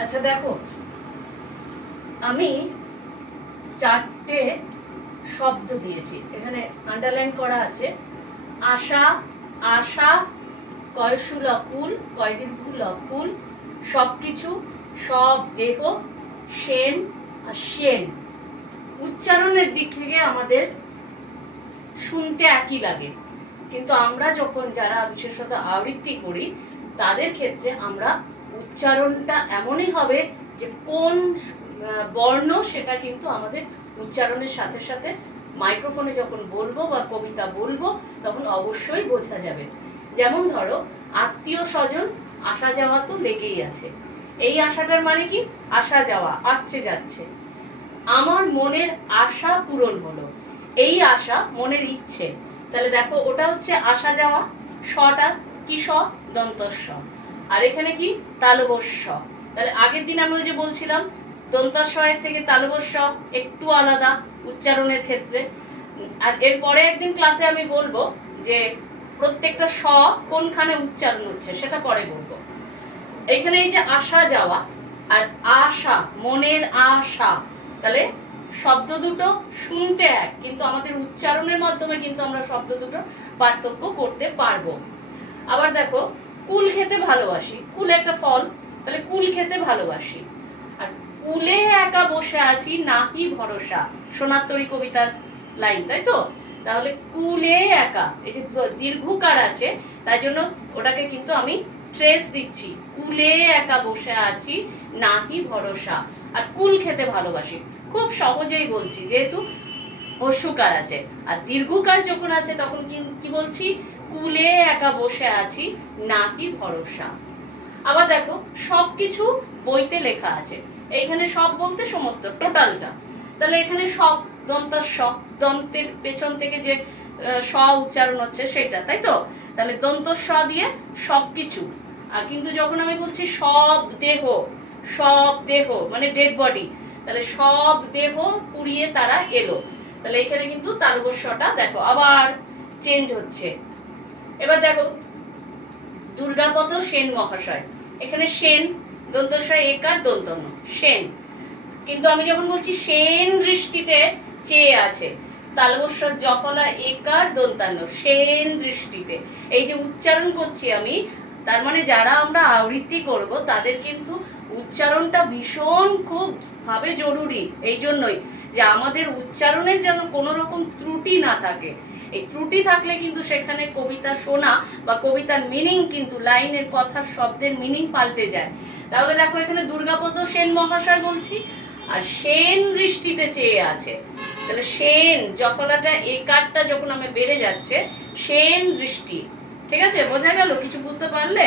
আচ্ছা দেখো, আমি চারটে শব্দ দিয়েছি, এখানে আন্ডারলাইন করা আছে। আশা, আশা, কয়সুলকুল, কয়দীর্ঘুলকুল, সবকিছু, সব দেহ, সেন আর সেন। উচ্চারণের দিক থেকে আমাদের শুনতে একই লাগে, কিন্তু আমরা যখন যারা বিশেষত আবৃত্তি করি তাদের ক্ষেত্রে আমরা উচ্চারণটা এমনই হবে যে কোন বর্ণ সেটা কিন্তু আমাদের উচ্চারণের সাথে সাথে মাইক্রোফোনে যখন বলবো বা কবিতা বলবো তখন অবশ্যই বোঝা যাবে। যেমন ধরো, আত্মীয় স্বজন আসা যাওয়া তো লেগেই আছে। এই আশাটার মানে কি? আসা যাওয়া, আসছে যাচ্ছে। আমার মনের আশা পূরণ হলো, এই আশা মনের ইচ্ছে। তাহলে দেখো, ওটা হচ্ছে আসা যাওয়া, শটা কি? স, দন্তস্ব। আর এখানে কি? তালবস্য। তাহলে আগের দিন আমি ওই যে বলছিলাম দন্তস্বয়ের থেকে তালবস্য একটু আলাদা উচ্চারণের ক্ষেত্রে। আর এরপরে একদিন ক্লাসে আমি বলবো যে প্রত্যেকটা স কোনখানে উচ্চারণ হচ্ছে, সেটা পরে বলবো। এখানে এই যে আসা যাওয়া আর আশা, মনের আশা, তাহলে শব্দ দুটো শুনতে এক, কিন্তু আমাদের উচ্চারণের মাধ্যমে কিন্তু আমরা শব্দ দুটো পার্থক্য করতে পারবো। আবার দেখো, কুল খেতে ভালোবাসি, কুল একটা ফল, তাহলে কুল খেতে ভালোবাসি। আর কুলে একা বসে আছি নাহি ভরসা, সোনার কবিতার লাইন, তাই তো? তাহলে কুলে একা, এই যে দীর্ঘকার আছে তাই জন্য ওটাকে কিন্তু আমি ট্রেস দিচ্ছি, কুলে একা বসে আছি নাহি ভরসা। আর কুল খেতে ভালোবাসি খুব সহজেই বলছি, যেহেতু হস্যকার আছে। আর দীর্ঘকার যখন আছে তখন কি বলছি? কুলে একা বসে আছি নাহি ভরসা। আবার দেখো, সবকিছু বইতে লেখা আছে, এইখানে সব বলতে সমস্ত, টোটালটা। তাহলে এখানে সব দন্তস্ব, দন্তের পেছন থেকে যে স উচ্চারণ হচ্ছে সেটা, তাই তো? তাহলে দন্তস্ব দিয়ে সবকিছু। আর কিন্তু যখন আমি বলছি সব দেহ, সব দেহ মানে ডেড বডি, তাহলে সব দেহ পুড়িয়ে তারা এলো। তাহলে এখানে কিন্তু তালবস্যটা দেখো আবার চেঞ্জ হচ্ছে। এবার দেখো, দুর্গাপদ সেন মহাশয়, এখানে সেন দন্তস্বয় একার দন্তন্য সেন, কিন্তু আমি যখন বলছি সেন দৃষ্টিতে চেয়ে আছে, তালবস্য জফলা একার দন্তান্ন, সেন দৃষ্টিতে। এই যে উচ্চারণ করছি আমি, তার মানে যারা আমরা আবৃত্তি করব তাদের কিন্তু উচ্চারণটা ভীষণ খুব ভাবে জরুরি। এই জন্যই যে আমাদের উচ্চারণের যেন কোনো রকম ত্রুটি না থাকে। এই ত্রুটি থাকলে কিন্তু সেখানে কবিতা শোনা বা কবিতার মিনিং, কিন্তু লাইনের কথার শব্দের মিনিং পাল্টে যায়। তাহলে দেখো, এখানে দুর্গাপদ সেন মহাশয় বলছি, আর সেন দৃষ্টিতে চেয়ে আছে। তাহলে সেন জফলাটা একারটা যখন আমি বেড়ে যাচ্ছে, সেন দৃষ্টি। ঠিক আছে, বোঝা গেল? কিছু বুঝতে পারলে?